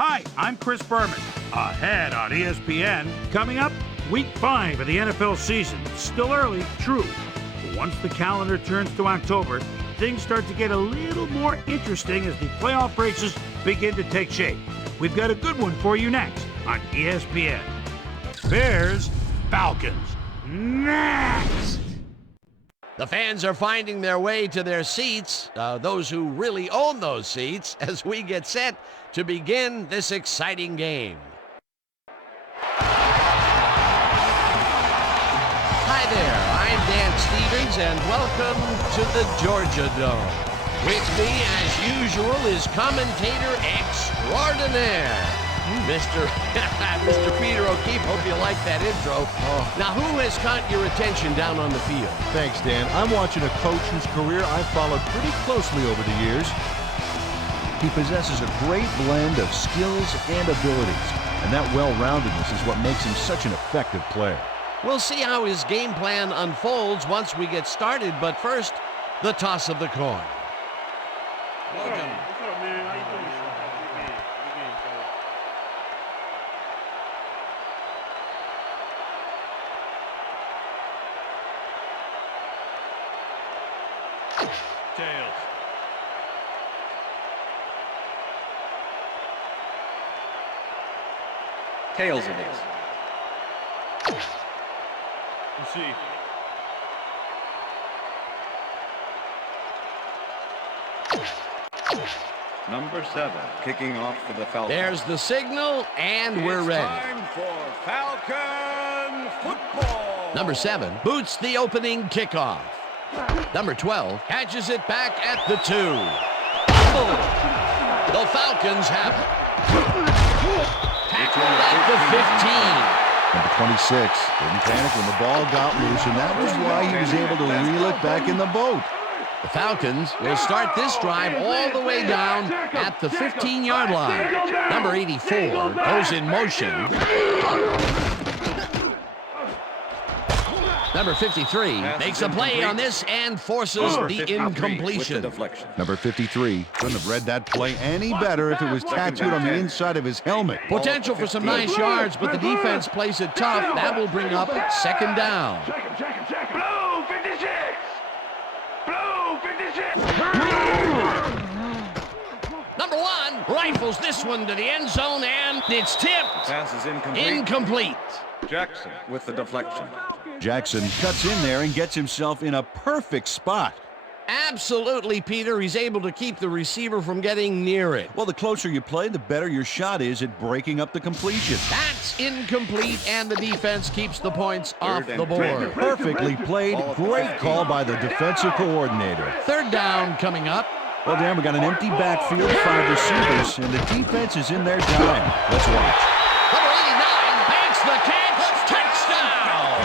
Hi, I'm Chris Berman. Ahead on ESPN. Coming up, Week 5 of the NFL season. It's still early, true. But once the calendar turns to October, things start to get a little more interesting as the playoff races begin to take shape. We've got a good one for you next on ESPN. Bears, Falcons, next! The fans are finding their way to their seats, those who really own those seats, as we get set to begin this exciting game. Hi there, I'm Dan Stevens, and welcome to the Georgia Dome. With me, as usual, is commentator extraordinaire, Mr. Peter O'Keefe. Hope you like that intro. Now, who has caught your attention down on the field? Thanks, Dan. I'm watching a coach whose career I've followed pretty closely over the years. He possesses a great blend of skills and abilities, and that well-roundedness is what makes him such an effective player. We'll see how his game plan unfolds once we get started, but first, the toss of the coin. Welcome. What's up, man? How you doing? Tails. Tails it is. Let's see. Number 7, kicking off for the Falcons. There's the signal, and we're ready. Time for Falcon football. Number 7 boots the opening kickoff. Number 12 catches it back at the 2. The Falcons have tackled at the 15. Number 26 didn't panic when the ball got loose, and that was why he was able to reel it back in the boat. The Falcons will start this drive all the way down at the 15-yard line. Number 84 goes in motion. Number 53 makes a play on this and forces the incompletion. Number 53 couldn't have read that play any better if it was tattooed on the inside of his helmet. Potential for some nice yards, but the defense plays it tough. That will bring up second down. Blue 56! Blue 56! Number 1 rifles this one to the end zone, and it's tipped. Pass is incomplete. Incomplete. Jackson with the deflection. Jackson cuts in there and gets himself in a perfect spot. Absolutely, Peter. He's able to keep the receiver from getting near it. Well, the closer you play, the better your shot is at breaking up the completion. That's incomplete, and the defense keeps the points off the board. Perfectly played. Great call by the defensive coordinator. Third down coming up. Well, Dan, we got an empty backfield, 5 receivers, and the defense is in their dime. Let's watch. Number 89 makes the catch. Touchdown!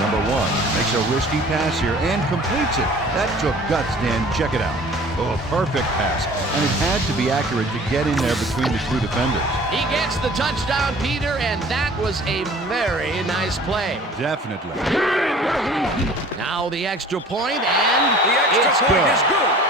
Number 1 makes a risky pass here and completes it. That took guts, Dan. Check it out. Oh, a perfect pass. And it had to be accurate to get in there between the two defenders. He gets the touchdown, Peter, and that was a very nice play. Definitely. Now the extra point, and The extra it's point good. is good.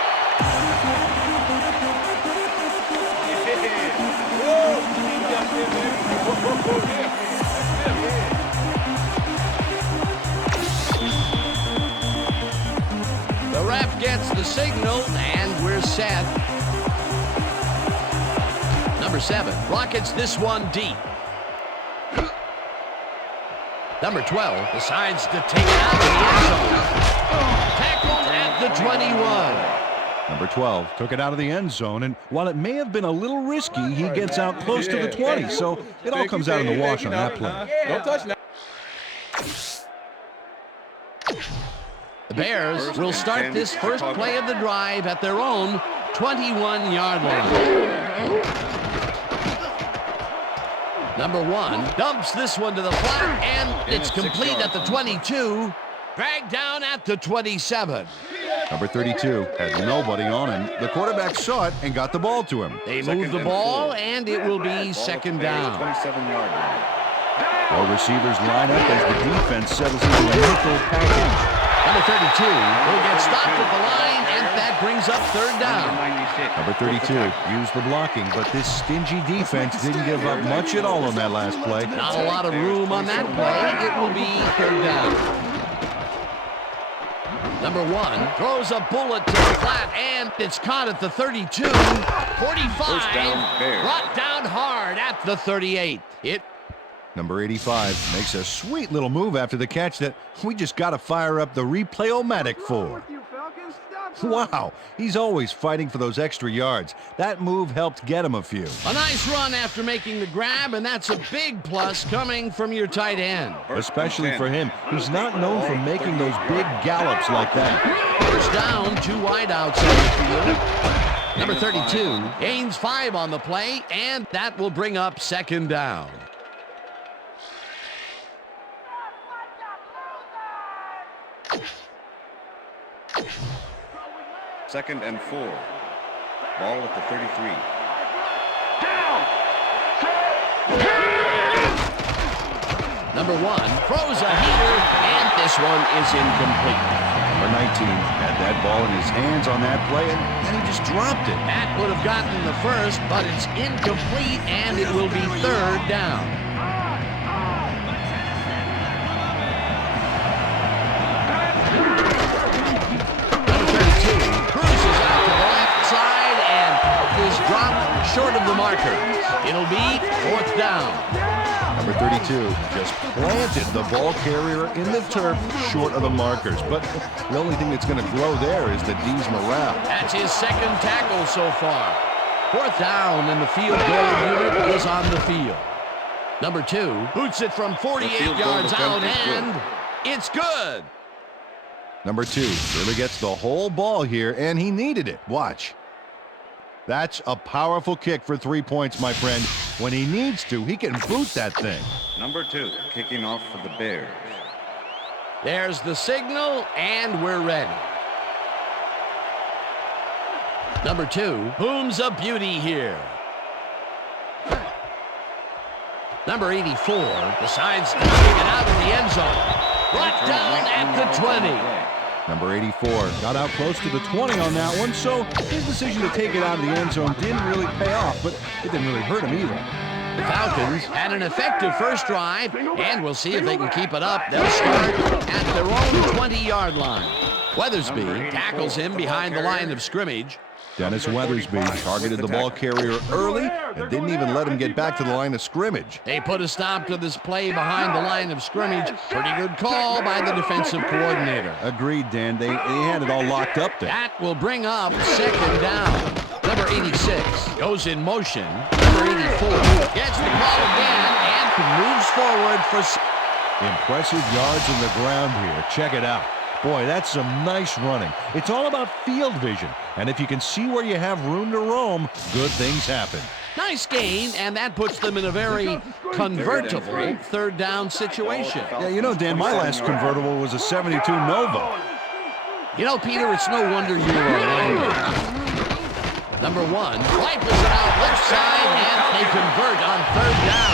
The ref gets the signal, and we're set. Number 7 rockets this one deep. Number 12 decides to take it out of the end zone. Tackled at the 21. Number 12 took it out of the end zone, and while it may have been a little risky, he gets out close to the 20, so it all comes out in the wash on that play. Don't touch now. The Bears will start this first play of the drive at their own 21-yard line. Number 1 dumps this one to the flat, and it's complete at the 22. Dragged down at the 27. Number 32 had nobody on him. The quarterback saw it and got the ball to him. They move the ball, and it will be second down. 27-yard line. All receivers line up as the defense settles into a nickel package. Number 32 will get stopped at the line, and that brings up third down. Number 32 used the blocking, but this stingy defense didn't give up much at all on that last play. Not a lot of room on that play. It will be third down. Number 1 throws a bullet to the flat, and it's caught at the 32. 45, brought down hard at the 38. Number 85 makes a sweet little move after the catch that we just got to fire up the replay-o-matic for. Wow, he's always fighting for those extra yards. That move helped get him a few. A nice run after making the grab, and that's a big plus coming from your tight end. Especially for him, who's not known for making those big gallops like that. First down, 2 wideouts on the field. Number 32 gains 5 on the play, and that will bring up second down. Second and 4. Ball at the 33. Number 1 throws a heater, and this one is incomplete. Number 19 had that ball in his hands on that play, and then he just dropped it. That would have gotten the first, but it's incomplete, and it will be third down. Short of the marker. It'll be fourth down. Number 32 just planted the ball carrier in the turf short of the markers. But the only thing that's going to grow there is the D's morale. That's his second tackle so far. Fourth down, and the field goal unit is on the field. Number 2 boots it from 48 yards out, and it's good. Number 2 really gets the whole ball here, and he needed it. Watch. That's a powerful kick for 3 points, my friend. When he needs to, he can boot that thing. Number 2 kicking off for the Bears. There's the signal, and we're ready. Number 2 booms a beauty here. Number 84 decides to take it out of the end zone. Brought down at the 20. Number 84 got out close to the 20 on that one, so his decision to take it out of the end zone didn't really pay off, but it didn't really hurt him either. The Falcons had an effective first drive, and we'll see if they can keep it up. They'll start at their own 20-yard line. Weathersby tackles him behind the line of scrimmage. Dennis Weathersby targeted the ball carrier early and didn't even let him get back to the line of scrimmage. They put a stop to this play behind the line of scrimmage. Pretty good call by the defensive coordinator. Agreed, Dan. They had it all locked up there. That will bring up second down. Number 86 goes in motion. Number 84 gets the ball again and moves forward for... Impressive yards on the ground here. Check it out. Boy, that's some nice running. It's all about field vision. And if you can see where you have room to roam, good things happen. Nice gain, and that puts them in a very convertible third down situation. Yeah, you know, Dan, my last convertible was a 72 Nova. You know, Peter, it's no wonder you were a lineman. Number 1 wipes it out left side, and they convert on third down.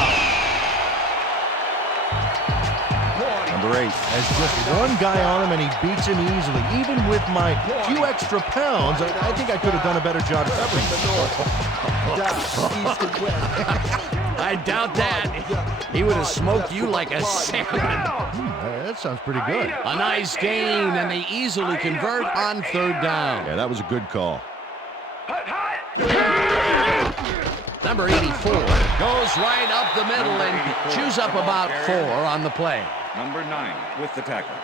Number 8 has just one guy on him, and he beats him easily. Even with my few extra pounds, I think I could have done a better job covering the I doubt that. He would have smoked you like a salmon. That sounds pretty good. A nice gain, and they easily convert on third down. Yeah, that was a good call. Number 84 goes right up the middle and chews up about 4 on the play. Number 9 with the tackle.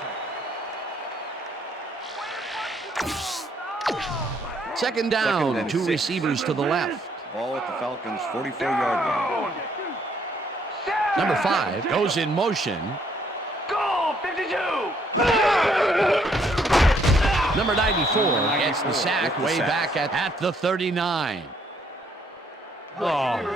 Second down, 2 receivers to the left. Ball at the Falcons' 44-yard line. Number 5 goes in motion. Goal, 52! Number 94 gets the sack way back at the 39. Number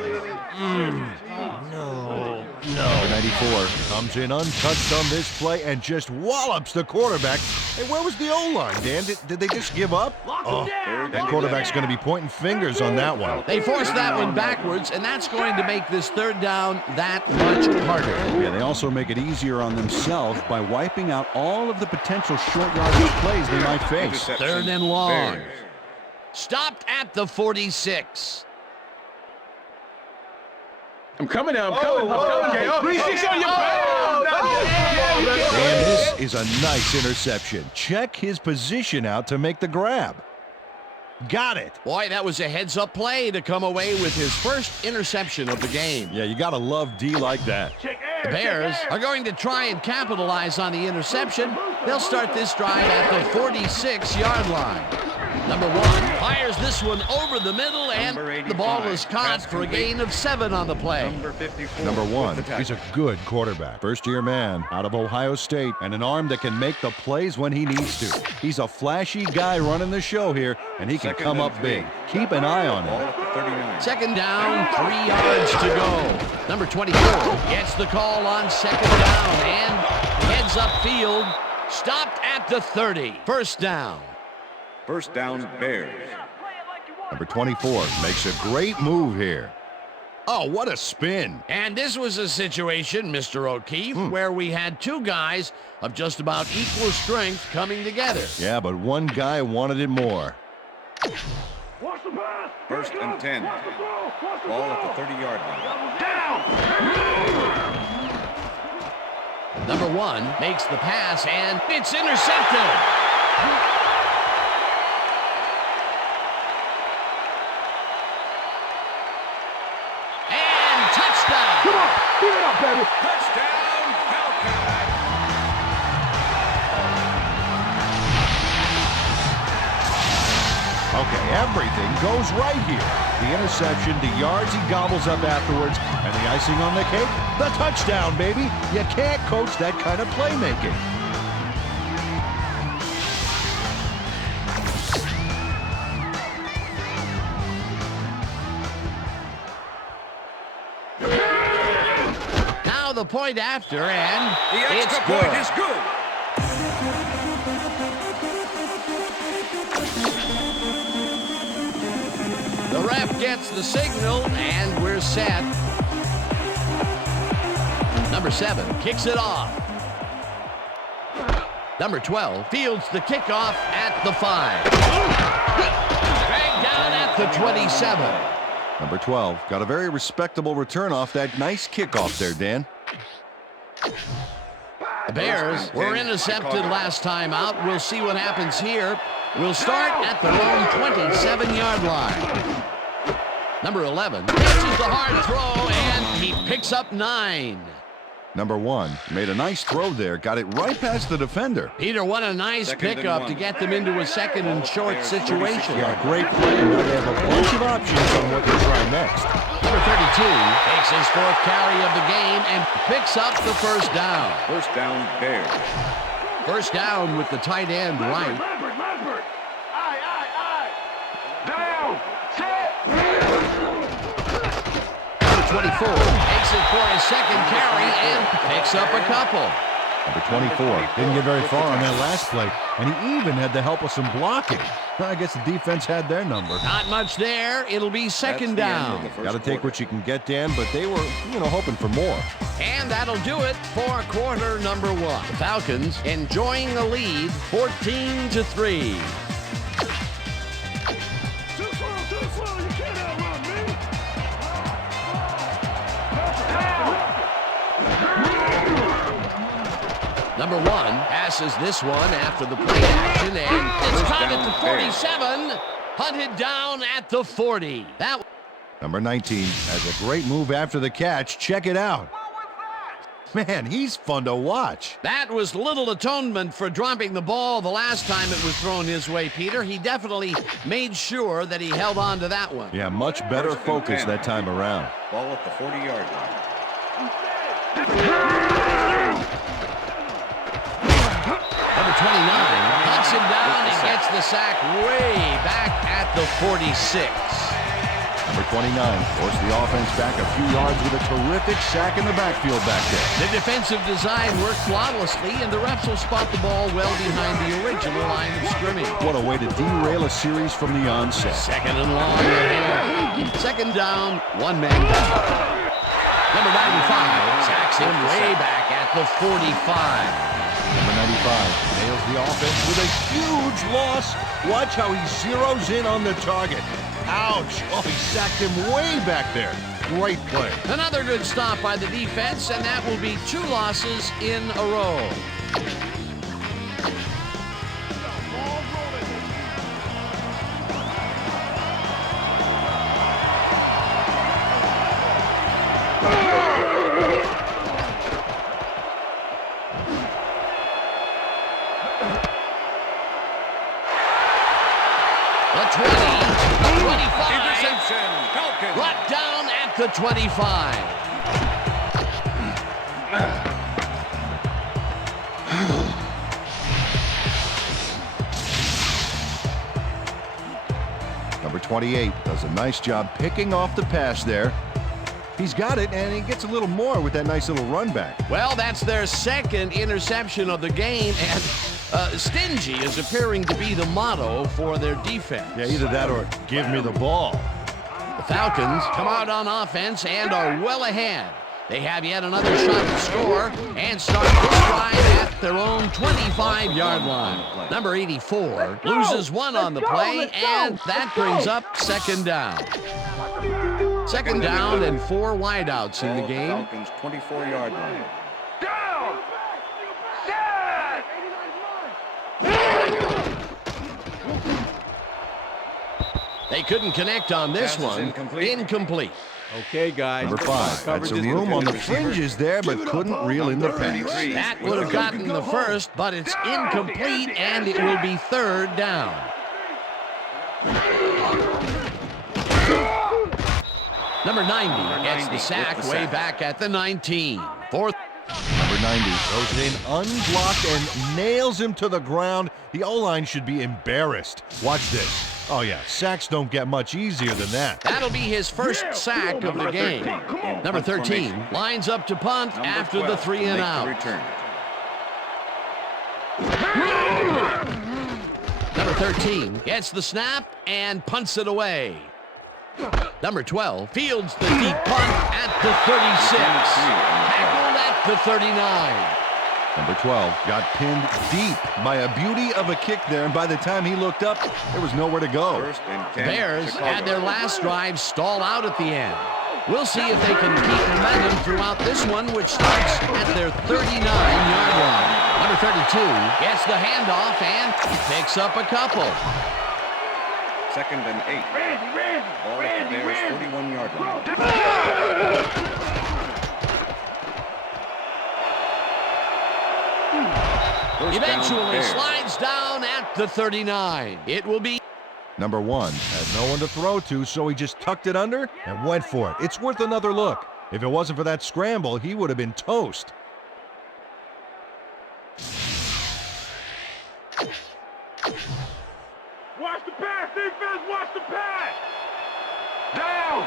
94 comes in untouched on this play and just wallops the quarterback. Hey, where was the O-line, Dan? Did they just give up? Oh, that quarterback's going to be pointing fingers on that one. They forced that one backwards, and that's going to make this third down that much harder. Yeah, they also make it easier on themselves by wiping out all of the potential short yardage plays they might face. Third and long. Stopped at the 46. I'm coming now. I'm coming. 3-6 on your And this is a nice interception. Check his position out to make the grab. Got it. Boy, that was a heads-up play to come away with his first interception of the game. Yeah, you got to love D like that. The Bears are going to try and capitalize on the interception. They'll start this drive at the 46-yard line. Number 1 fires this one over the middle, and the ball is caught for a gain of 7 on the play. Number 1, he's a good quarterback. First-year man out of Ohio State, and an arm that can make the plays when he needs to. He's a flashy guy running the show here, and he can come up big. Keep an eye on him. Second down, 3 yards to go. Number 24 gets the call on second down and heads upfield. Stopped at the 30. First down. First down, Bears. Number 24 makes a great move here. Oh, what a spin. And this was a situation, Mr. O'Keefe, where we had two guys of just about equal strength coming together. Yeah, but one guy wanted it more. First and 10. Ball at the 30-yard line. Number 1 makes the pass, and it's intercepted. And touchdown. Come on, give it up, baby. Touchdown, Falcons. Okay, everything goes right here. The interception, the yards he gobbles up afterwards, and the icing on the cake, the touchdown, baby. You can't coach that kind of playmaking. Now the point after, and The it's extra good. point is good. The ref gets the signal, and we're set. Number 7 kicks it off. Number 12 fields the kickoff at the 5. Dragged down at the 27. Number 12 got a very respectable return off that nice kickoff there, Dan. The Bears were intercepted last time out. We'll see what happens here. We'll start at the lone 27-yard line. Number 11 catches the hard throw, and he picks up 9. Number 1 made a nice throw there, got it right past the defender. Peter, what a nice pickup to get them into a second and short situation. Yeah, great play. Now they have a bunch of options on what to try next. Number 32 takes his 4th carry of the game and picks up the first down. First down, Bears. First down with the tight end right. Lambert. Aye. Down. Set. Number 24 takes it for his second carry and picks up a couple. Number 24 didn't get very far on that last play, and he even had the help of some blocking. I guess the defense had their number. Not much there. It'll be second down. Got to take what you can get, Dan, but they were, hoping for more. And that'll do it for quarter number 1. The Falcons enjoying the lead 14-3. Too slow. You can't outrun me. Number 1 passes this one after the play action, and it's caught at the 47, hunted down at the 40. Number 19 has a great move after the catch. Check it out. Man, he's fun to watch. That was little atonement for dropping the ball the last time it was thrown his way, Peter. He definitely made sure that he held on to that one. Yeah, much better focus that time around. Ball at the 40-yard line. Number 29 hunts him down and gets the sack way back at the 46. Number 29 forced the offense back a few yards with a terrific sack in the backfield back there. The defensive design worked flawlessly, and the refs will spot the ball well behind the original line of scrimmage. What a way to derail a series from the onset. Second and long ahead. Second down, one man down. Number 95 sacks him way back at the 45. Number 95 nails the offense with a huge loss. Watch how he zeroes in on the target. Ouch! Oh, he sacked him way back there. Great play. Another good stop by the defense, and that will be 2 losses in a row. The 20, the 25, Interception. Falcons. brought down at the 25. Number 28 does a nice job picking off the pass there. He's got it, and he gets a little more with that nice little run back. Well, that's their second interception of the game, and stingy is appearing to be the motto for their defense. Yeah, either that or give me the ball. The Falcons come out on offense and are well ahead. They have yet another shot to score and start this drive at their own 25-yard line. Number 84 loses one on the play, and that brings up second down. Second down and 4 wideouts in the game. Falcons 24-yard line. They couldn't connect on this Pass is one. incomplete. Okay, guys. Number 5 had some room on the fringes there, but couldn't reel in the pass. That would have gotten the first, but it's incomplete, and it will be third down. Number 90 gets the sack way back at the 19. Fourth. Number 90 goes in unblocked and nails him to the ground. The O-line should be embarrassed. Watch this. Oh, yeah, sacks don't get much easier than that. That'll be his first sack of the game. Number 13 lines up to punt after the 3 and out. Number 13 gets the snap and punts it away. Number 12 fields the deep punt at the 36. Tackled at the 39. Number 12 got pinned deep by a beauty of a kick there, and by the time he looked up, there was nowhere to go. The Bears had their last drive stall out at the end. We'll see if they can keep momentum throughout this one, which starts at their 39-yard line. Number 32 gets the handoff and picks up a couple. Second and 8. Ball at the Bears' 41-yard line. Eventually slides down at the 39. It will be. Number 1 had no one to throw to, so he just tucked it under and went for it. It's worth another look. If it wasn't for that scramble, he would have been toast. Watch the pass, defense! Watch the pass! Down!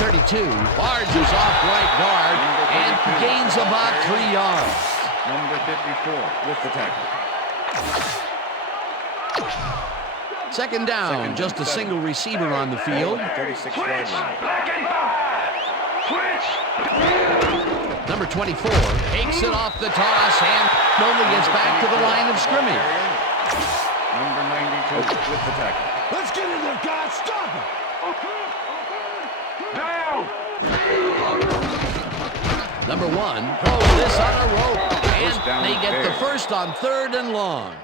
32 barges off right guard and gains about 3 yards. Number 54 with the tackle. Second down, just a single receiver on the field. 36-yard line. Number 24 takes it off the toss and only gets back to the line of scrimmage. Number 92 with the tackle. Let's get in there, guys! Stop it! Down! Number 1 throws this on a rope, and they get the first on 3rd and long.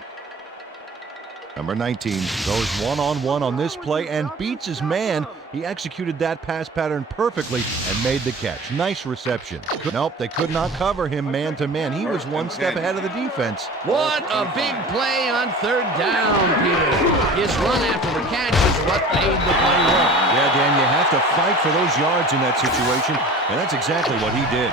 Number 19 goes one-on-one on this play and beats his man. He executed that pass pattern perfectly and made the catch. Nice reception. Nope, they could not cover him man-to-man. He was one step ahead of the defense. What a big play on 3rd down, Peter. His run after the catch is what made the play work. Yeah, Dan, you have to fight for those yards in that situation, and that's exactly what he did.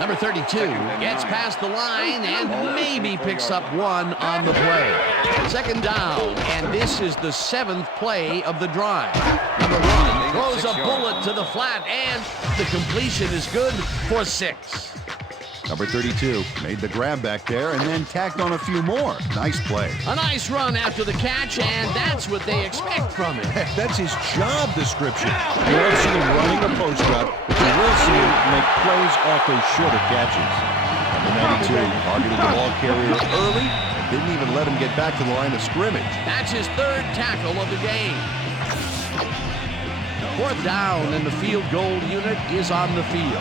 Number 32 gets past the line and maybe picks up one on the play. Second down, and this is the 7th play of the drive. Number 1 throws a bullet to the flat, and the completion is good for 6. Number 32 made the grab back there and then tacked on a few more. Nice play. A nice run after the catch, and that's what they expect from him. Heck, that's his job description. You won't see him running a post route, but you will see him make plays off those shorter catches. Number 92 targeted the ball carrier early and didn't even let him get back to the line of scrimmage. That's his 3rd tackle of the game. 4th down, and the field goal unit is on the field.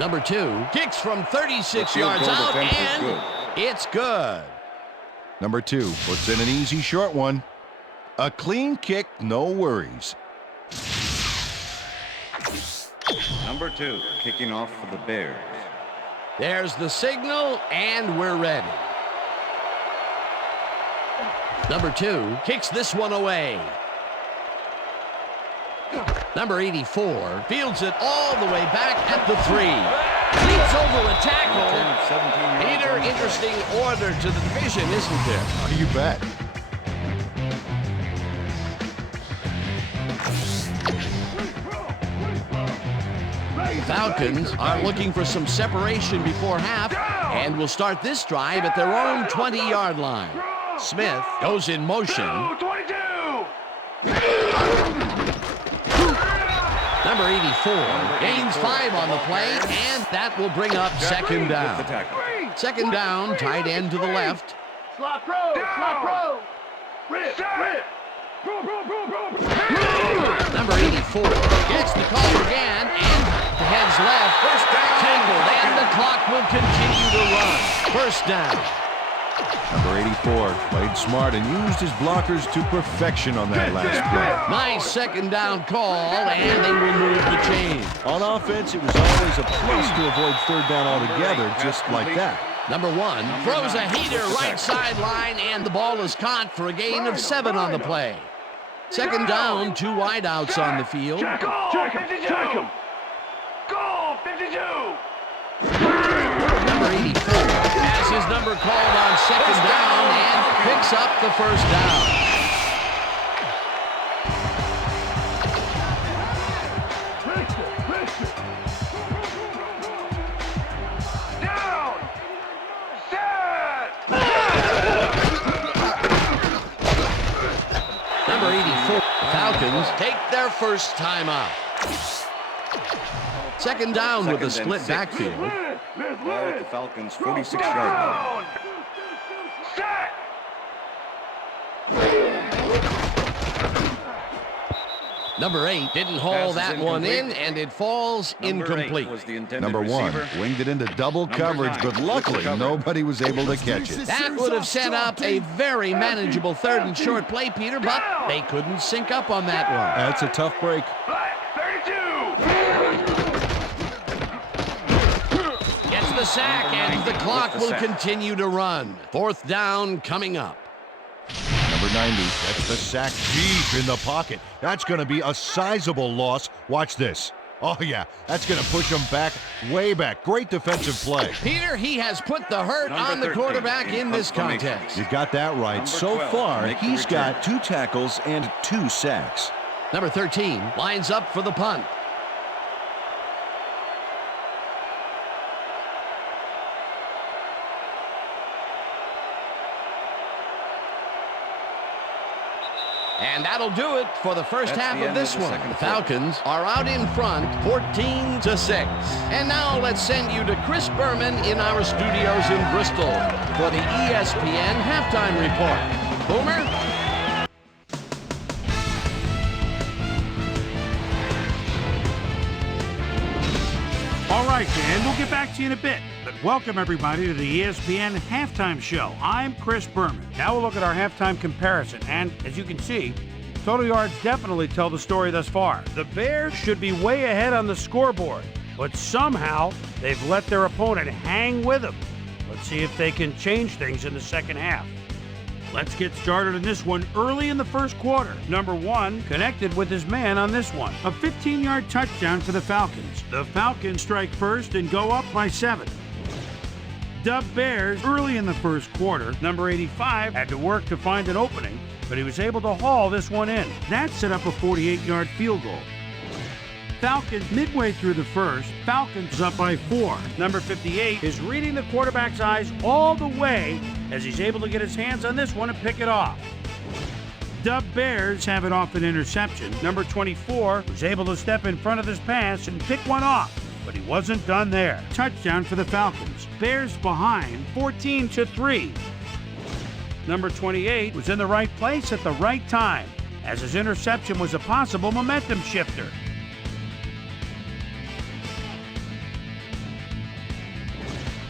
Number 2 kicks from 36 yards out, and it's good. Number 2 puts in an easy short one. A clean kick, no worries. Number 2 kicking off for the Bears. There's the signal, and we're ready. Number 2 kicks this one away. Number 84 fields it all the way back at the 3. Leaps over a tackle. Peter, interesting order to the division, isn't there? Oh, you bet. The Falcons are looking for some separation before half and will start this drive at their own 20-yard line. Smith goes in motion. Number 84 gains 5 on the play, and that will bring up second down. Second down, tight end to the left. Slot pro, slot pro. Rip, rip. Number 84 gets the call again, and heads left. First down, tangled, and the clock will continue to run. First down. Number 84 played smart and used his blockers to perfection on that last play. Nice second down call, and they will move the chain. On offense, it was always a plus to avoid third down altogether, just like that. Number 1 throws a heater right sideline, and the ball is caught for a gain of 7 on the play. Second down, 2 wideouts on the field. Check him. Goal, 52. Number 84 has his number called on second down and picks up the first down. Down. Set. Number 84, Falcons take their first time out. Second down with a split backfield. Ball at the Falcons' 46-yard line. Set. Number 8 didn't haul that one in, and it falls incomplete. Number 1 winged it into double coverage, but luckily nobody was able to catch it. That would have set up a very manageable 3rd and short play, Peter, but they couldn't sync up on that one. That's a tough break. 32. Gets the sack, and the clock will continue to run. 4th down coming up. Number 90 gets the sack deep in the pocket. That's going to be a sizable loss. Watch this. Oh, yeah, that's going to push him back, way back. Great defensive play. Peter, he has put the hurt on the quarterback in this contest. You got that right. So far, he's got 2 tackles and 2 sacks. Number 13 lines up for the punt. And that'll do it for the first half of this one. The Falcons are out in front, 14-6. And now let's send you to Chris Berman in our studios in Bristol for the ESPN Halftime Report. Boomer? All right, Dan, we'll get back to you in a bit. But welcome, everybody, to the ESPN Halftime Show. I'm Chris Berman. Now we'll look at our halftime comparison. And as you can see, total yards definitely tell the story thus far. The Bears should be way ahead on the scoreboard, but somehow they've let their opponent hang with them. Let's see if they can change things in the second half. Let's get started on this one early in the first quarter. Number 1 connected with his man on this one. A 15-yard touchdown for the Falcons. The Falcons strike first and go up by 7. Dub Bears early in the first quarter. Number 85 had to work to find an opening, but he was able to haul this one in. That set up a 48-yard field goal. Falcons midway through the first. Falcons up by 4. Number 58 is reading the quarterback's eyes all the way as he's able to get his hands on this one and pick it off. Dub Bears have it off an interception. Number 24 was able to step in front of this pass and pick one off, but he wasn't done there. Touchdown for the Falcons. Bears behind 14-3. Number 28 was in the right place at the right time, as his interception was a possible momentum shifter.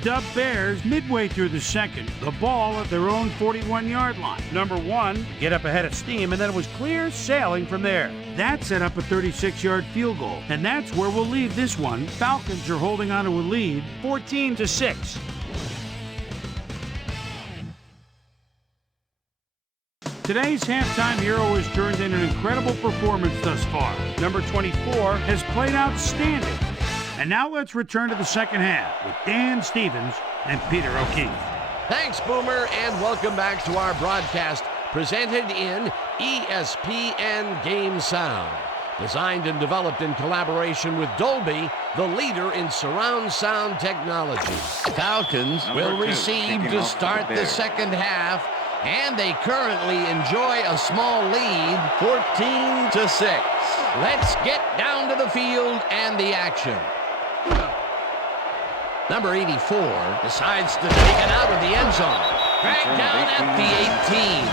Dub Bears midway through the second, the ball at their own 41-yard line. Number 1 get up ahead of steam, and then it was clear sailing from there. That set up a 36-yard field goal, and that's where we'll leave this one. Falcons are holding on to a lead, 14-6. Today's halftime hero has turned in an incredible performance thus far. Number 24 has played outstanding. And now let's return to the second half with Dan Stevens and Peter O'Keefe. Thanks, Boomer, and welcome back to our broadcast presented in ESPN Game Sound. Designed and developed in collaboration with Dolby, the leader in surround sound technology. Falcons will receive to start the second half, and they currently enjoy a small lead, 14-6. Let's get down to the field and the action. Number 84 decides to take it out of the end zone. Dragged down at the 18.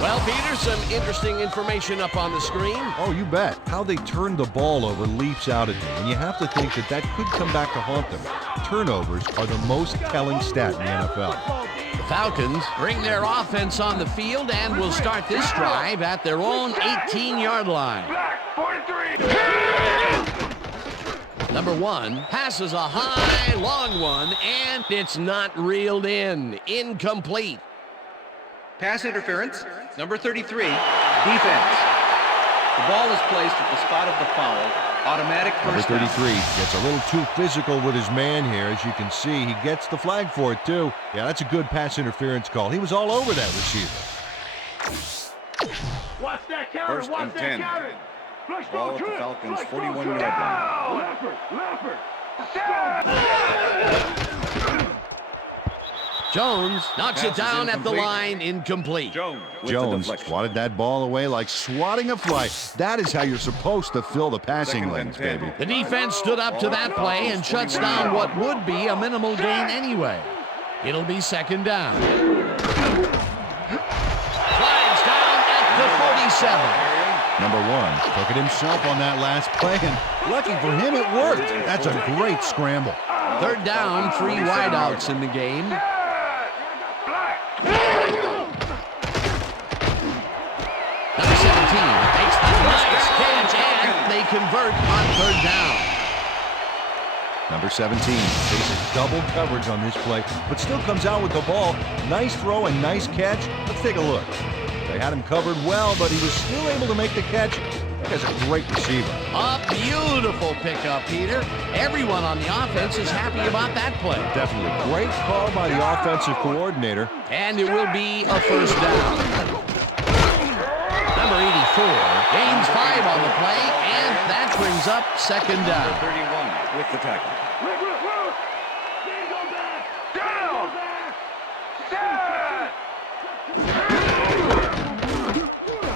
Well, Peter, some interesting information up on the screen. Oh, you bet. How they turned the ball over leaps out at me, and you have to think that could come back to haunt them. Turnovers are the most telling stat in the NFL. The Falcons bring their offense on the field and will start this drive at their own 18-yard line. Number 1 passes a high, long one, and it's not reeled in. Incomplete. Pass interference, number 33, defense. The ball is placed at the spot of the foul. Automatic first down. Number 33 gets a little too physical with his man here. As you can see, he gets the flag for it, too. Yeah, that's a good pass interference call. He was all over that receiver. Watch that counter, First and 10. Ball at the Falcons' 41-yard line. Jones knocks it down at the line, incomplete. Jones swatted that ball away like swatting a fly. That is how you're supposed to fill the passing lanes, baby. The defense stood up to that play and shuts down what would be a minimal gain anyway. It'll be second down. Slides down at the 47. Number 1 took it himself on that last play, and lucky for him, it worked. That's a great scramble. Third down, 3 wideouts in the game. Number 17 makes the nice catch, and they convert on third down. Number 17 faces double coverage on this play, but still comes out with the ball. Nice throw and nice catch. Let's take a look. They had him covered well, but he was still able to make the catch. That guy's a great receiver. A beautiful pickup, Peter. Everyone on the offense is happy about that play. Definitely a great call by the offensive coordinator. And it will be a first down. Number 84 gains 5 on the play, and that brings up second down. 31 with the tackle.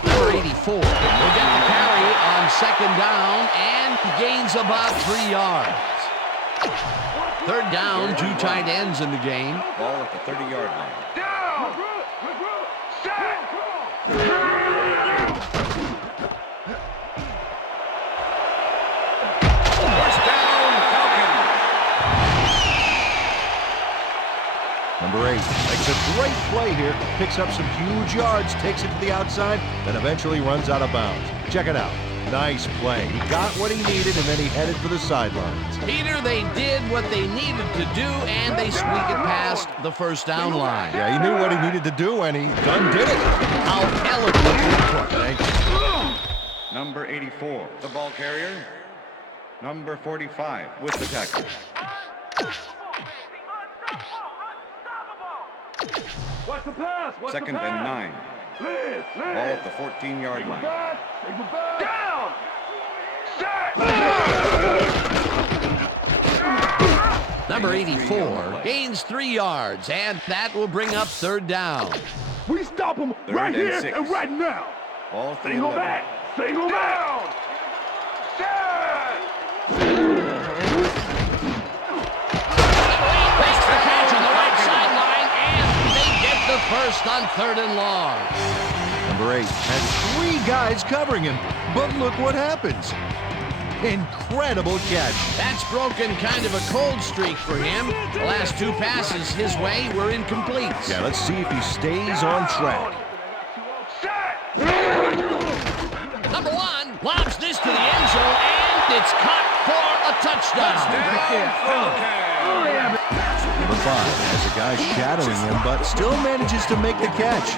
Number 84 will get the carry on second down and gains about 3 yards. Third down, 2 tight ends in the game. Ball at the 30-yard line. First down, Falcons. Number 8 makes a great play here, picks up some huge yards, takes it to the outside, then eventually runs out of bounds. Check it out. Nice play. He got what he needed, and then he headed for the sidelines. Peter, they did what they needed to do, and they squeak it past the first down line. Yeah, he knew what he needed to do, and he done did it. How eloquently put. Thank you. Number 84, the ball carrier. Number 45 with the tackle. What's the pass? Second and 9. Ball at the 14-yard line. Down! Number 84 gains 3 yards, and that will bring up third down. We stop him right here and right now. Ball at the Single 11. back. Single down. Makes the catch on the right sideline, and they get the first on 3rd and long. Number 8 had 3 guys covering him, but look what happens. Incredible catch. That's broken kind of a cold streak for him. The last 2 passes his way were incomplete. Yeah, let's see if he stays on track. Number 1 lobs this to the end zone, and it's caught for a touchdown. Number 5 has a guy shadowing him, but still manages to make the catch.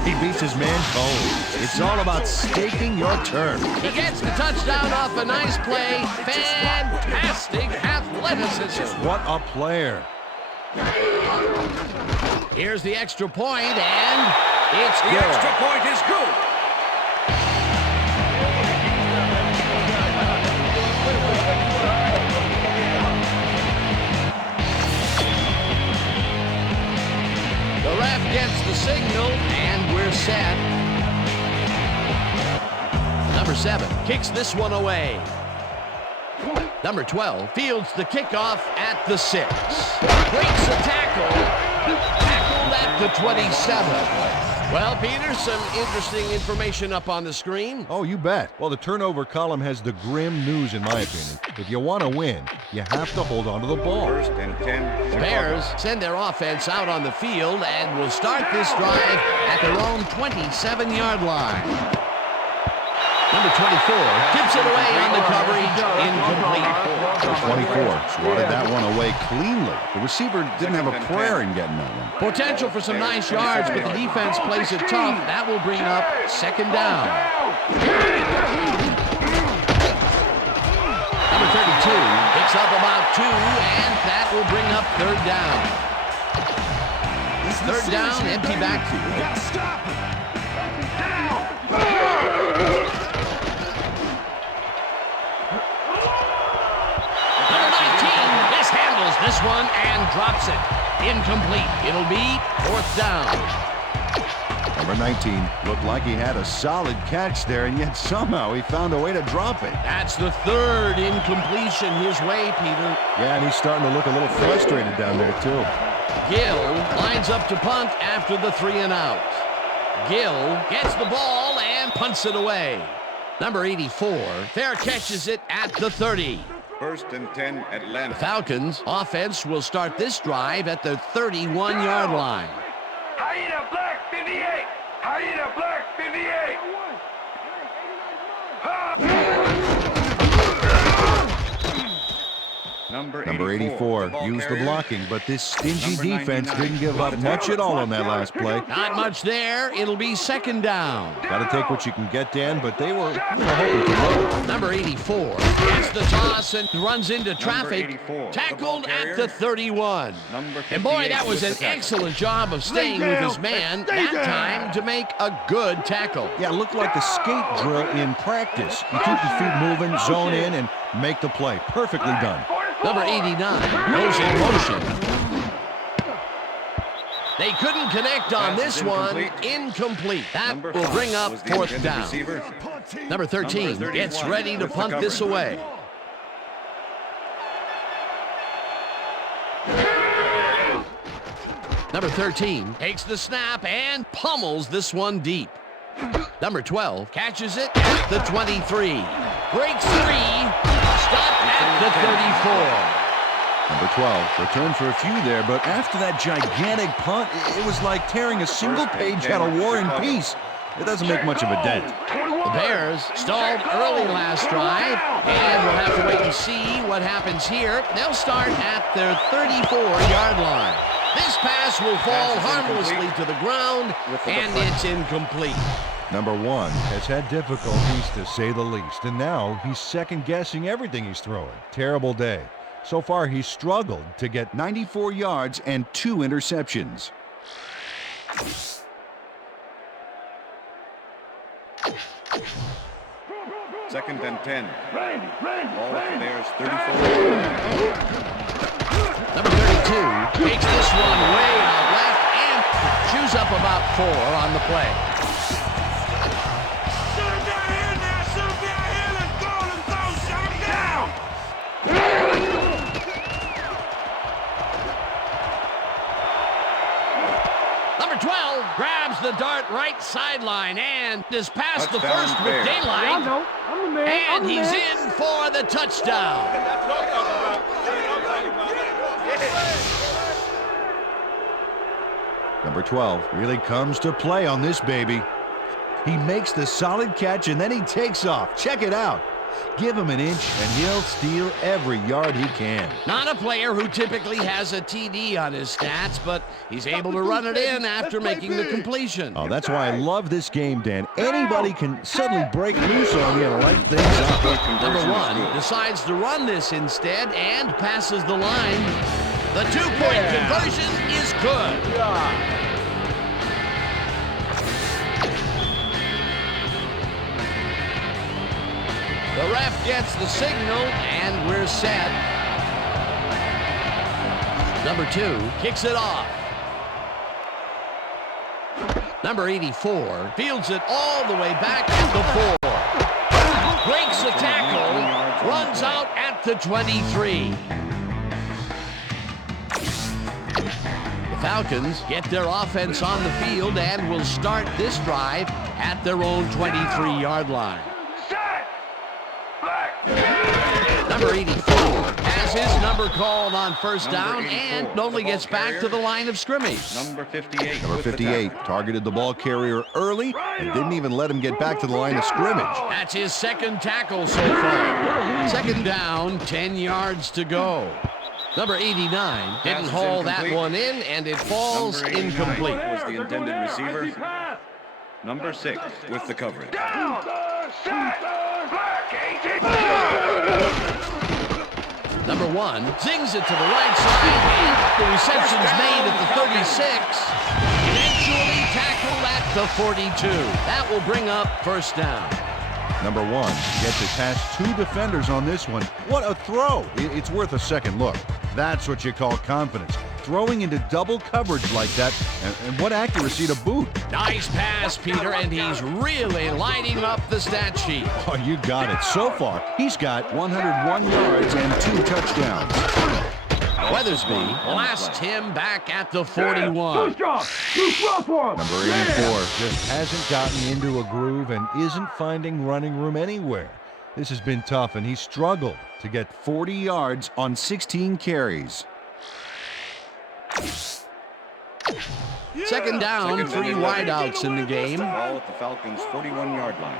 He beats his man cold. It's all about staking your turf. He gets the touchdown off a nice play. Fantastic athleticism. What a player. Here's the extra point, and it's good. The extra point is good. The ref gets the signal, and we're set. Number 7 kicks this one away. Number 12 fields the kickoff at the 6. Breaks a tackle. Tackled at the 27. Well, Peter, some interesting information up on the screen. Oh, you bet. Well, the turnover column has the grim news, in my opinion. If you want to win, you have to hold on to the ball. First and 10. The Bears send their offense out on the field and will start this drive at their own 27-yard line. Number 24 gives it away on the coverage, incomplete. 24 swatted that one away cleanly. The receiver didn't have a prayer in getting that one. Potential for some nice yards, but the defense plays it tough. That will bring up 2nd down. Number 32 picks up about 2, and that will bring up 3rd down. 3rd down, empty backfield. This one and drops it. Incomplete. It'll be 4th down. Number 19 looked like he had a solid catch there, and yet somehow he found a way to drop it. That's the 3rd incompletion his way, Peter. Yeah, and he's starting to look a little frustrated down there, too. Gill lines up to punt after the 3 and out. Gill gets the ball and punts it away. Number 84 fair catches it at the 30. First and 10, Atlanta. The Falcons offense will start this drive at the 31-yard line. Hyena Black 58. Hyena Black 58. Number 84 used the blocking, but this stingy defense didn't give up much at all on that last play. Not much there. It'll be 2nd down. Got to take what you can get, Dan, but they were hoping to win. Number 84 gets the toss and runs into traffic. Tackled at the 31. And boy, that was an excellent job of staying with his man that time to make a good tackle. Yeah, it looked like the skate drill in practice. You keep your feet moving, zone in, and make the play. Perfectly done. Number 89 goes in motion. They couldn't connect on this one. Incomplete. That will bring up 4th down. Number 13 gets ready to punt this away. Number 13 takes the snap and pummels this one deep. Number 12 catches it at the 23. Breaks 3. Stopped at the 34. Number 12 returned for a few there, but after that gigantic punt, it was like tearing a single page out of War and Peace. it doesn't make much of a dent. The Bears stalled early last drive, and we'll have to wait and see what happens here. They'll start at their 34-yard line. This pass will fall harmlessly to the ground, and it's incomplete. Number 1 has had difficulties, to say the least, and now he's second-guessing everything he's throwing. Terrible day. So far, he's struggled to get 94 yards and 2 interceptions. Second and 10. Ball at the Bears 34. Number 32 takes this one way out left and chews up about 4 on the play. Number 12 grabs the dart right sideline and is past the first with daylight. And he's in for the touchdown. Number 12 really comes to play on this baby. He makes the solid catch and then he takes off. Check it out. Give him an inch and he'll steal every yard he can. Not a player who typically has a TD on his stats, but he's able to run it in after making the completion. Oh, that's why I love this game, Dan. Anybody can suddenly break loose on you and light things up. Number 1 decides to run this instead and passes the line. The 2-point conversion is good. The ref gets the signal, and we're set. Number 2 kicks it off. Number 84 fields it all the way back at the 4. Breaks the tackle, runs out at the 23. The Falcons get their offense on the field and will start this drive at their own 23-yard line. Number 84 has his number called on first down and only gets back to the line of scrimmage. Number 58. Number 58 targeted the ball carrier early and didn't even let him get back to the line of scrimmage. That's his second tackle so far. Second down, 10 yards to go. Number 89 didn't haul that one in, and it falls incomplete. Was the intended receiver. Number 6 with the coverage. Number 1 zings it to the right side, and the reception's made at the 36. Eventually tackled at the 42. That will bring up first down. Number 1 gets it past 2 defenders on this one. What a throw! It's worth a second look. That's what you call confidence. Throwing into double coverage like that, and what accuracy to boot. Nice pass, Peter, and he's really lighting up the stat sheet. Oh, you got it. So far, he's got 101 yards and 2 touchdowns. Weathersby blasts him back at the 41. Number 84 just hasn't gotten into a groove and isn't finding running room anywhere. This has been tough, and he's struggled to get 40 yards on 16 carries. Second down, 3 wideouts in the game. Ball at the Falcons' 41-yard line.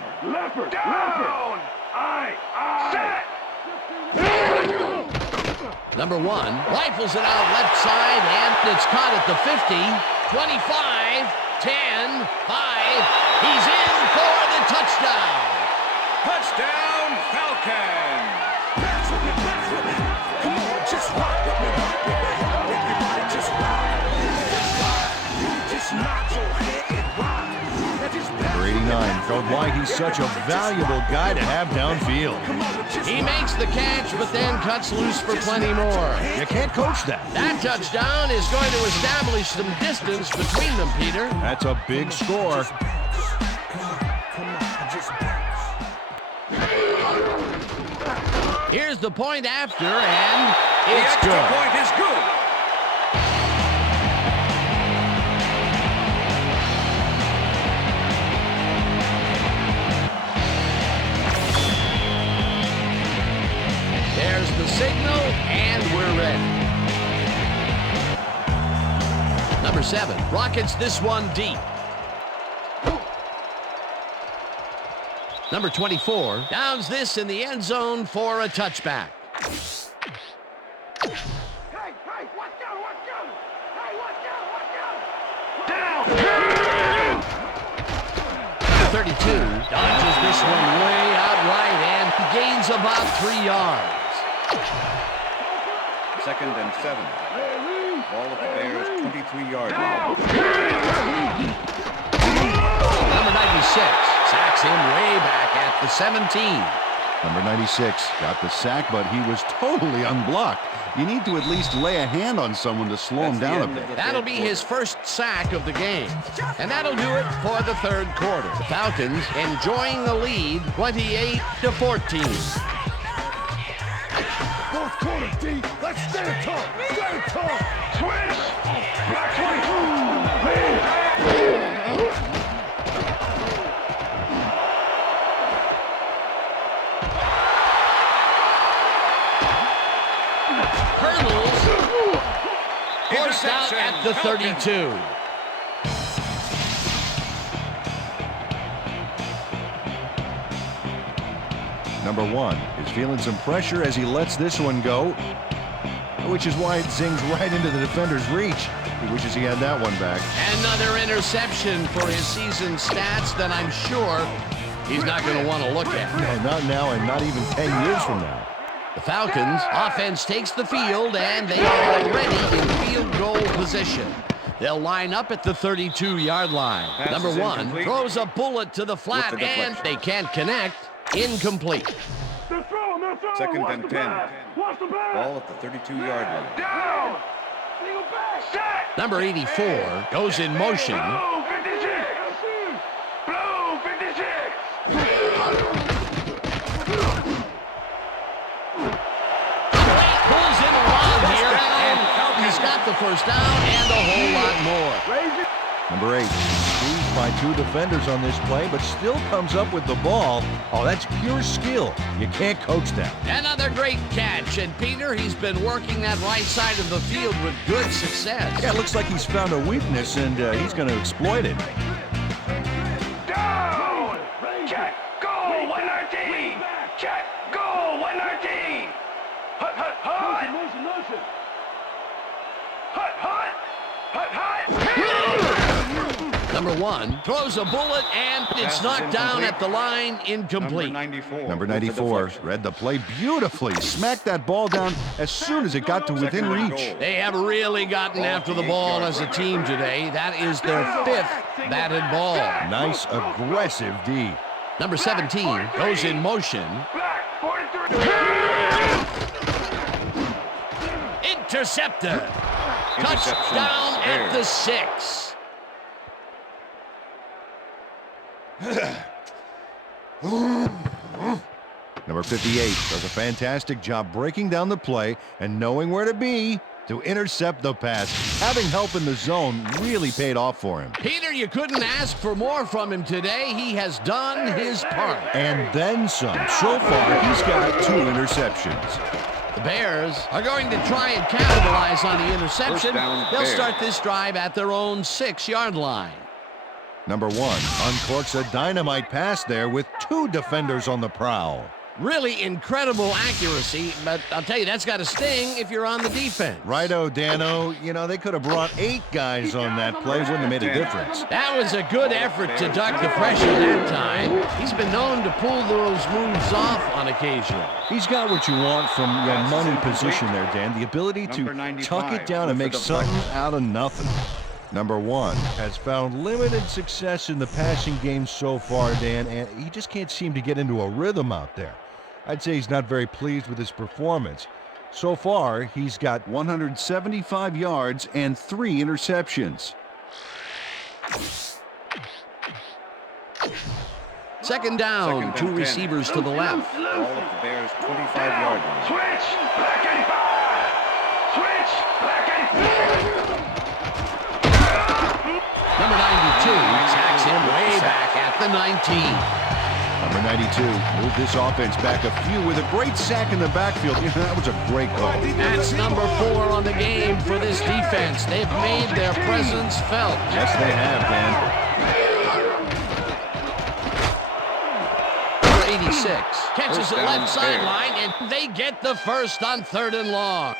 Number 1 rifles it out left side, and it's caught at the 50, 25, 10, 5. He's in for the touchdown. Touchdown, Falcons! Come on, just rock with me, everybody just rock. Just knock your head and rock. Number 89 showed why he's such a valuable guy to have downfield. He makes the catch, but then cuts loose for plenty more. You can't coach that. That touchdown is going to establish some distance between them, Peter. That's a big score. Here's the point after, and it's The extra good. point is good. There's the signal, and we're ready. Number 7 rockets this one deep. Number 24 downs this in the end zone for a touchback. Hey, watch out! Hey, watch out! Down! Number 32 dodges this one way out right and gains about 3 yards. 2nd and 7. Ball at the Bears' 23-yard line. Number 96 sacks him way back at the 17. Number 96 got the sack, but he was totally unblocked. You need to at least lay a hand on someone to slow him down a bit. That'll be his first sack of the game. And that'll do it for the third quarter. The Falcons enjoying the lead 28-14. Fourth quarter, D. Let's stand tall. Stand tall. Switch. Black 22. Forced out at the 32. Number 1 is feeling some pressure as he lets this one go, which is why it zings right into the defender's reach. He wishes he had that one back. Another interception for his season stats that I'm sure he's not going to want to look at. No, not now and not even 10 years from now. The Falcons offense takes the field, and they are already in field goal position. They'll line up at the 32-yard line. Number 1 throws a bullet to the flat, and they can't connect. Incomplete. 2nd and 10. Ball at the 32-yard line. Number 84 goes in motion. Pulls in around here, and he's got the first down and a whole lot more. Number 8, squeezed by 2 defenders on this play, but still comes up with the ball. Oh, that's pure skill. You can't coach that. Another great catch, and Peter, he's been working that right side of the field with good success. Yeah, it looks like he's found a weakness, and he's going to exploit it. Down. Check. Go. 119. Check. Go. 119. Hut, hut, hut. Motion. Hut, hut. Hut, hut. Number 1 throws a bullet, and it's knocked down at the line, incomplete. Number 94 read the play beautifully, smacked that ball down as soon as it got to within reach. They have really gotten after the ball as a team today. That is their 5th batted ball. Nice, aggressive D. Number 17 goes in motion. Intercepted. Touchdown at the 6. Number 58 does a fantastic job breaking down the play and knowing where to be to intercept the pass. Having help in the zone really paid off for him. Peter, you couldn't ask for more from him today. He has done his part. And then some. So far, he's got 2 interceptions. The Bears are going to try and capitalize on the interception. They'll start this drive at their own 6-yard line. Number 1 uncorks a dynamite pass there with 2 defenders on the prowl. Really incredible accuracy, but I'll tell you, that's got to sting if you're on the defense. Righto, Dano. You know, they could have brought 8 guys on that play. Wouldn't have made a difference. That was a good effort to duck the pressure that time. He's been known to pull those moves off on occasion. He's got what you want from your money position there, Dan. The ability to tuck it down and make something out of nothing. Number 1 has found limited success in the passing game so far, Dan, and he just can't seem to get into a rhythm out there. I'd say he's not very pleased with his performance. So far, he's got 175 yards and 3 interceptions. Second down, 2 receivers to the left. All of the Bears' 25-yard line. Switch. Black 85. Switch. Black 85. Number 92 sacks him way back at the 19. Number 92 moved this offense back a few with a great sack in the backfield. Yeah, that was a great call. That's number 4 on the game for this defense. They've made their presence felt. Yes, they have, Dan. catches it left sideline, and they get the first on 3rd and long.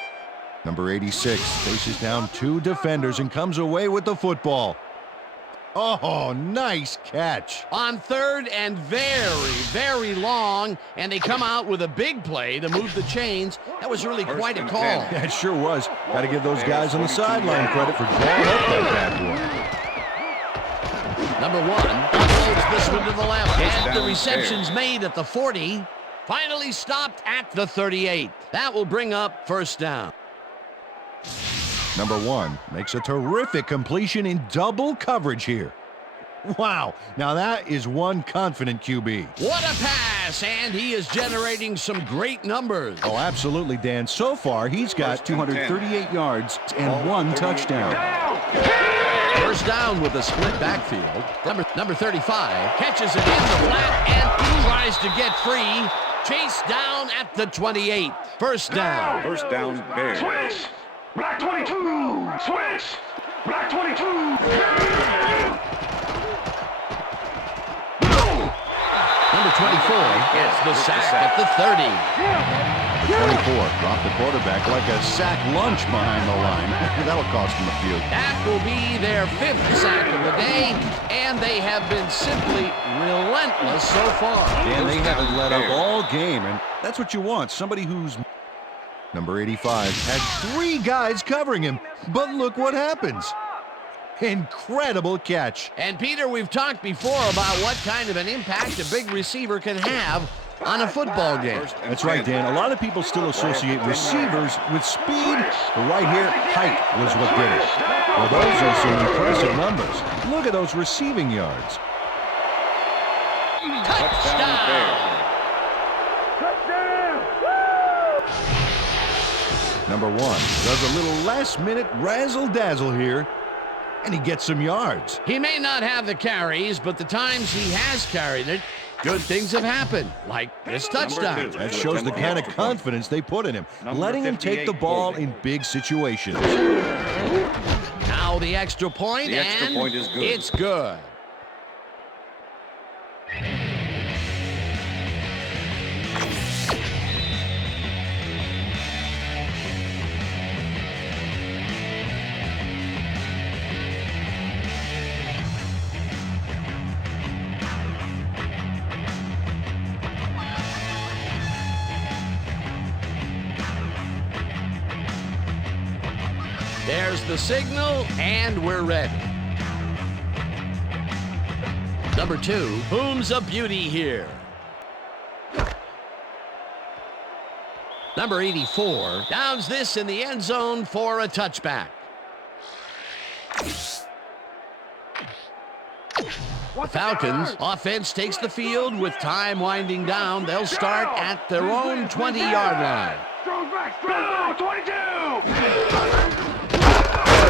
Number 86 faces down 2 defenders and comes away with the football. Oh, nice catch. On 3rd and very, very long, and they come out with a big play to move the chains. That was really quite a call. Yeah, it sure was. Got to give those guys on the sideline credit for drawing up that bad boy. Number 1 unloads this one to the left, and the reception's made at the 40. Finally stopped at the 38. That will bring up 1st down. Number 1 makes a terrific completion in double coverage here. Wow, now that is one confident QB. What a pass, and he is generating some great numbers. Oh, absolutely, Dan. So far, he's got 238 yards and 1 touchdown. 1st down with a split backfield. Number 35 catches it in the flat and tries to get free. Chased down at the 28. 1st down. 1st down, Bears. Switch! Black 22! Switch! Black 22! Number 24 gets the sack at the 30. 24 dropped the quarterback like a sack lunch behind the line. That'll cost him a few. That will be their 5th sack of the day, and they have been simply relentless so far. And they haven't let up all game, and that's what you want. Somebody who's... Number 85 had 3 guys covering him, but look what happens. Incredible catch. And Peter, we've talked before about what kind of an impact a big receiver can have on a football game. That's right, Dan. A lot of people still associate receivers with speed, but right here, height was what did it. Well, those are some impressive numbers. Look at those receiving yards. Touchdown! Number 1 does a little last-minute razzle-dazzle here, and he gets some yards. He may not have the carries, but the times he has carried it, good things have happened, like this touchdown. That shows the kind of confidence they put in him, letting him take the ball in big situations. Now the extra point, The extra and point is good. It's good. There's the signal, and we're ready. Number 2, whom's a beauty here? Number 84 downs this in the end zone for a touchback. The Falcons offense takes the field with time winding down. They'll start at their own 20-yard line. Strong back, 22!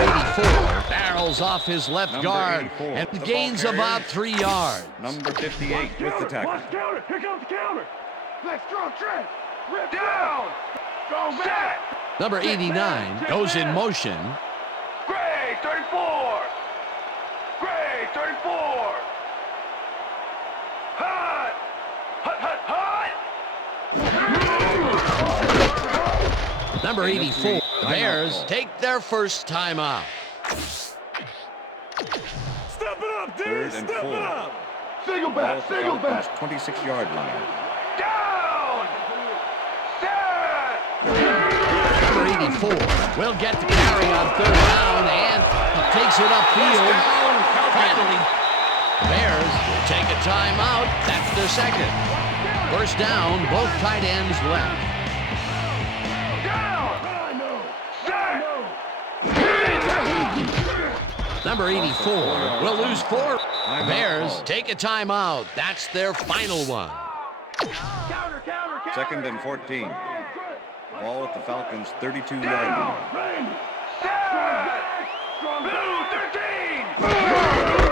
84 barrels off his left Number guard 84, and the ball gains carrier. about 3 yards. Number 58 with the tackle. Watch counter! Here comes the counter! Let's throw Trent! Rip down! Go back! Number 89 goes in motion. Gray, 34! Gray, 34! Hut! Hut, hut, hut! Number 84. The Bears take their first time out. Step it up, D! 3rd and 4. Single Ball back, at the single Falcons' back! 26-yard line. Down! Set! Number 84 will get the carry on 3rd down and takes it upfield. Finally, the Bears will take a timeout. That's their 2nd. 1st down, both tight ends left. Number 84 will lose 4. The Bears take a timeout. That's their final one. 2nd and 14. Ball at the Falcons' 32-yard line.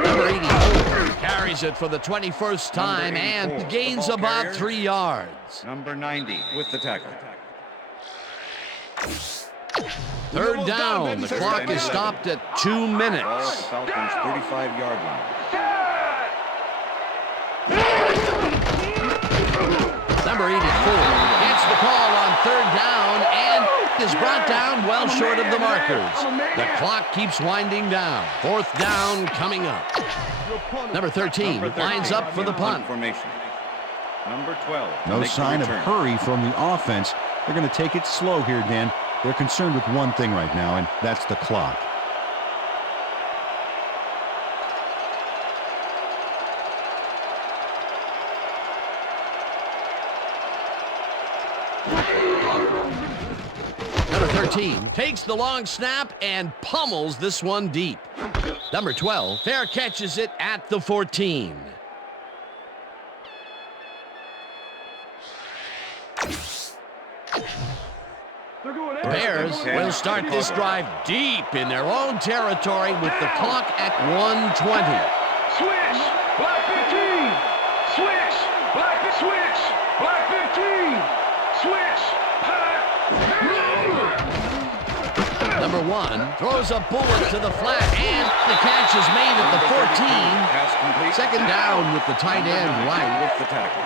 Number 84 carries it for the 21st time Number 84, and the gains ball about carrier. 3 yards. Number 90 with the tackle. 3rd down. The clock is stopped at 2 Ball at the minutes. Falcons' 35-yard line. Number 84 gets the call on third down and is brought down well short of the markers. The clock keeps winding down. Fourth down coming up. Number 13 lines up for the punt. Formation. Number 12. No sign of hurry from the offense. They're going to take it slow here, Dan. They're concerned with one thing right now, and that's the clock. Number 13 takes the long snap and pummels this one deep. Number 12 fair catches it at the 14. Bears will start this drive deep in their own territory with the clock at 1:20. Switch, black 15. Switch, black 15. Switch, Number 1 throws a bullet to the flat, and the catch is made at the 14. Pass complete. Second down with the tight end right. With the tackle.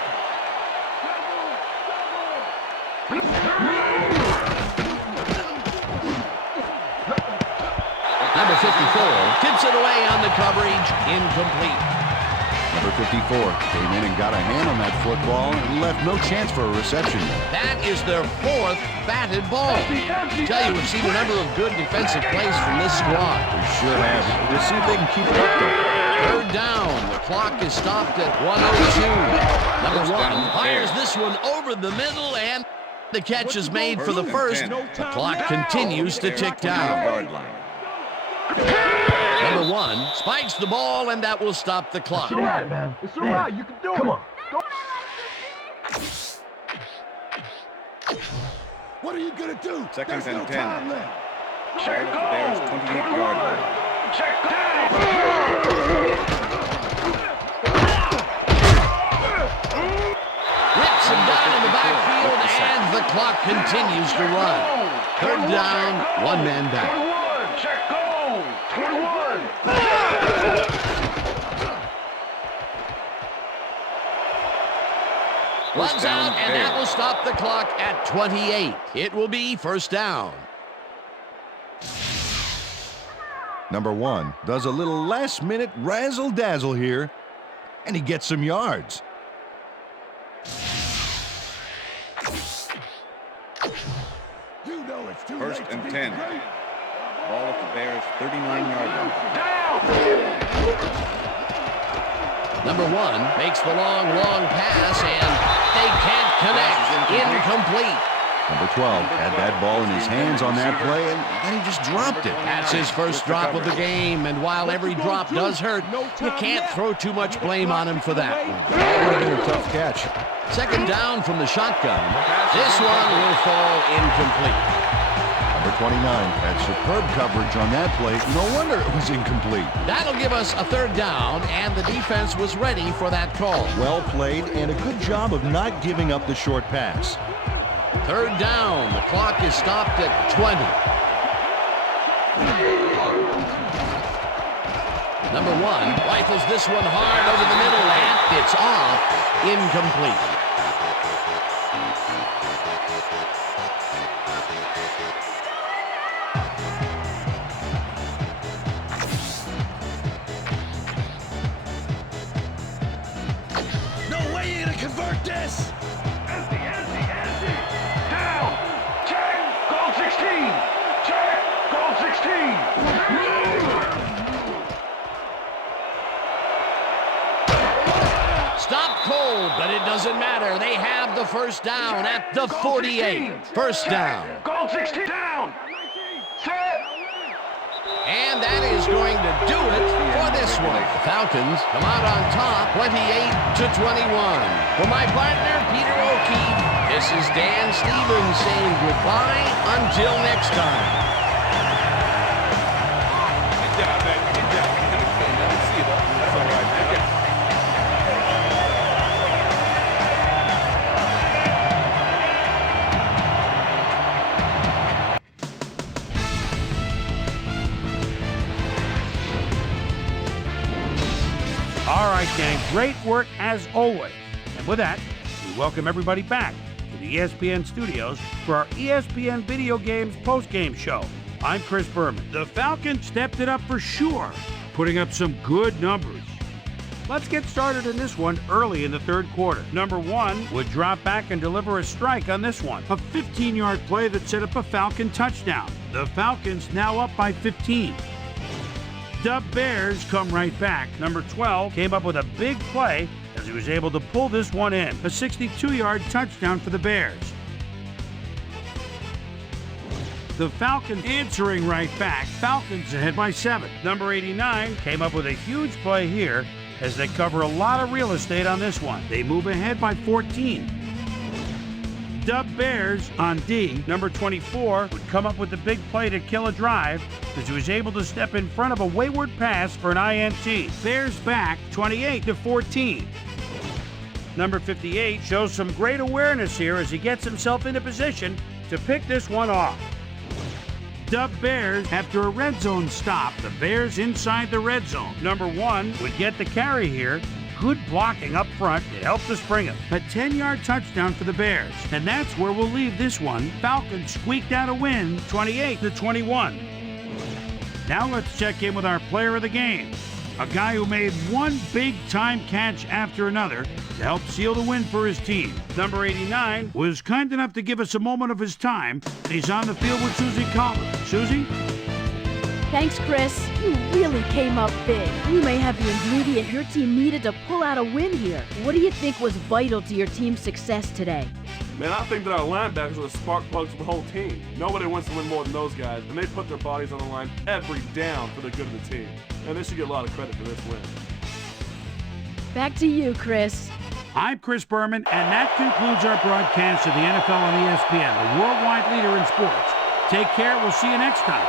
Number 54 tips it away on the coverage, incomplete. Number 54 came in and got a hand on that football and left no chance for a reception. That is their fourth batted ball. I tell you, we've seen a number of good defensive plays from this squad. We sure have. We'll see if they can keep it up, though. Third down. The clock is stopped at 1:02. Number 1 fires this one over the middle, and the catch is made for the first. The clock continues to tick down. Guard line. Number 1 spikes the ball, and that will stop the clock. It's all right, man. It's all right. You can do it. Come on. What are you gonna do? Second There's and no 10. time left. Check the Bears 28-yard line. Check down. Rips him down in the backfield, and the clock continues to run. Third down, one man back. 21. Check go. 21. Runs out, and that will stop the clock at 28. It will be first down. Number 1 does a little last-minute razzle-dazzle here, and he gets some yards. You know it's too First late to and be 10. great. Ball at the Bears 39-yard line. Number 1 makes the long pass, and they can't connect. Incomplete. Number 12 had that ball in his hands on that play, and then he just dropped it. That's his first drop of the game, and while every drop does hurt, you can't throw too much blame on him for that one. That would have been a tough catch. Second down from the shotgun. This one will fall incomplete. Number 29 had superb coverage on that play. No wonder it was incomplete. That'll give us a third down, and the defense was ready for that call. Well played, and a good job of not giving up the short pass. Third down. The clock is stopped at 20. Number 1 rifles this one hard over the middle, and it's off. Incomplete. No way you're gonna convert this. Empty. Down. Check. Goal 16. Check. Goal 16. Stop cold, but it doesn't matter. They have the first down at the 48. First down. Goal 16. Down. Set. And that is going to do it for this one. The Falcons come out on top, 28-21. For my partner, Peter O'Keefe, this is Dan Stevens saying goodbye until next time. Good job, man. Good job. Let's see it. That's all right, man. All right, gang. Great work as always. And with that, We welcome everybody back to the ESPN studios for our ESPN Video Games post-game show. I'm Chris Berman. The Falcons stepped it up for sure, putting up some good numbers. Let's get started in this one early in the third quarter. Number 1 would drop back and deliver a strike on this one. A 15-yard play that set up a Falcon touchdown. The Falcons now up by 15. The Bears come right back. Number 12 came up with a big play as he was able to pull this one in. A 62-yard touchdown for the Bears. The Falcons answering right back. Falcons ahead by 7. Number 89 came up with a huge play here as they cover a lot of real estate on this one. They move ahead by 14. The Bears on D. Number 24 would come up with the big play to kill a drive as he was able to step in front of a wayward pass for an INT. Bears back 28-14. Number 58 shows some great awareness here as he gets himself into position to pick this one off. The Bears after a red zone stop. The Bears inside the red zone. Number 1 would get the carry here. Good blocking up front. It helped us bring him. A 10-yard touchdown for the Bears. And that's where we'll leave this one. Falcons squeaked out a win, 28-21. Now let's check in with our player of the game. A guy who made one big-time catch after another to help seal the win for his team. Number 89 was kind enough to give us a moment of his time. He's on the field with Susie Collins. Susie? Thanks, Chris. You really came up big. You may have the ingredient your team needed to pull out a win here. What do you think was vital to your team's success today? Man, I think that our linebackers are the spark plugs for the whole team. Nobody wants to win more than those guys, and they put their bodies on the line every down for the good of the team. And they should get a lot of credit for this win. Back to you, Chris. I'm Chris Berman, and that concludes our broadcast of the NFL on ESPN, the worldwide leader in sports. Take care. We'll see you next time.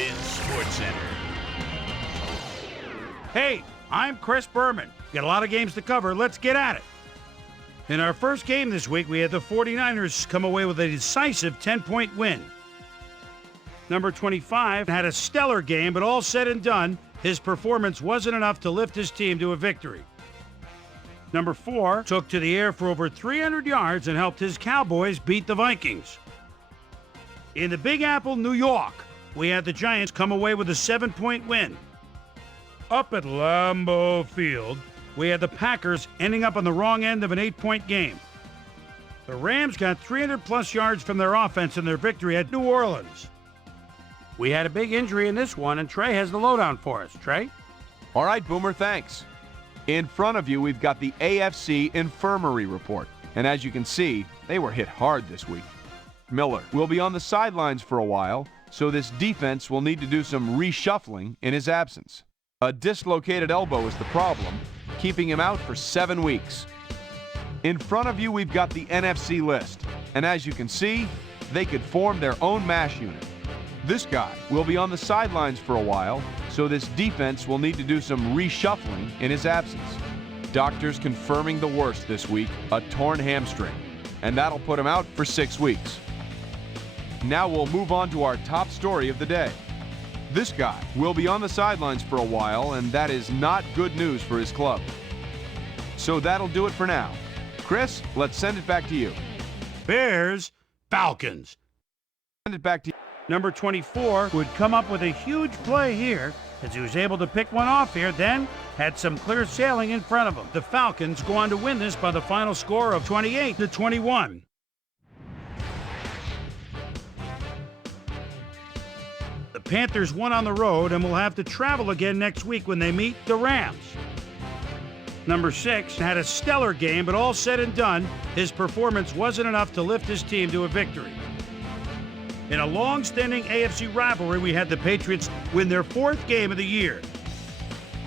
in SportsCenter. Hey, I'm Chris Berman. Got a lot of games to cover. Let's get at it. In our first game this week, we had the 49ers come away with a decisive 10-point win. Number 25 had a stellar game, but all said and done, his performance wasn't enough to lift his team to a victory. Number 4 took to the air for over 300 yards and helped his Cowboys beat the Vikings. In the Big Apple, New York, we had the Giants come away with a 7-point win. Up at Lambeau Field, we had the Packers ending up on the wrong end of an 8-point game. The Rams got 300-plus yards from their offense in their victory at New Orleans. We had a big injury in this one, and Trey has the lowdown for us. Trey? All right, Boomer, thanks. In front of you, we've got the AFC Infirmary Report. And as you can see, they were hit hard this week. Miller will be on the sidelines for a while, so this defense will need to do some reshuffling in his absence. A dislocated elbow is the problem, keeping him out for 7 weeks. In front of you, we've got the NFC list, and as you can see, they could form their own MASH unit. This guy will be on the sidelines for a while, so this defense will need to do some reshuffling in his absence. Doctors confirming the worst this week, a torn hamstring, and that'll put him out for 6 weeks. Now we'll move on to our top story of the day. This guy will be on the sidelines for a while, and that is not good news for his club. So that'll do it for now. Chris, let's send it back to you. Bears, Falcons. Send it back to you. Number 24 would come up with a huge play here as he was able to pick one off here, then had some clear sailing in front of him. The Falcons go on to win this by the final score of 28-21. The Panthers won on the road and will have to travel again next week when they meet the Rams. Number 6 had a stellar game, but all said and done, his performance wasn't enough to lift his team to a victory. In a long-standing AFC rivalry, we had the Patriots win their 4th game of the year.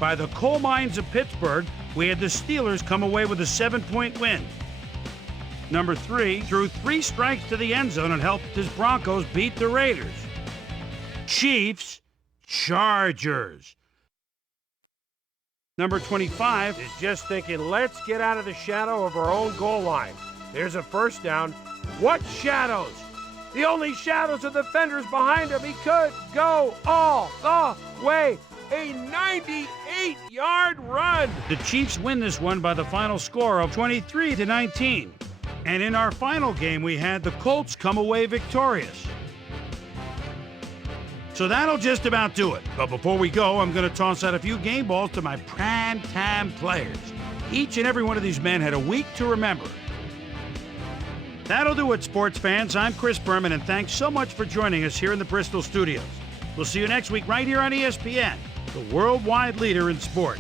By the coal mines of Pittsburgh, we had the Steelers come away with a 7-point win. Number 3 threw 3 strikes to the end zone and helped his Broncos beat the Raiders. Chiefs, Chargers. Number 25 is just thinking, let's get out of the shadow of our own goal line. There's a first down. What shadows? The only shadows are the fenders behind him. He could go all the way. A 98-yard run. The Chiefs win this one by the final score of 23-19. And in our final game, we had the Colts come away victorious. So that'll just about do it. But before we go, I'm going to toss out a few game balls to my prime-time players. Each and every one of these men had a week to remember. That'll do it, sports fans. I'm Chris Berman, and thanks so much for joining us here in the Bristol studios. We'll see you next week right here on ESPN, the worldwide leader in sports.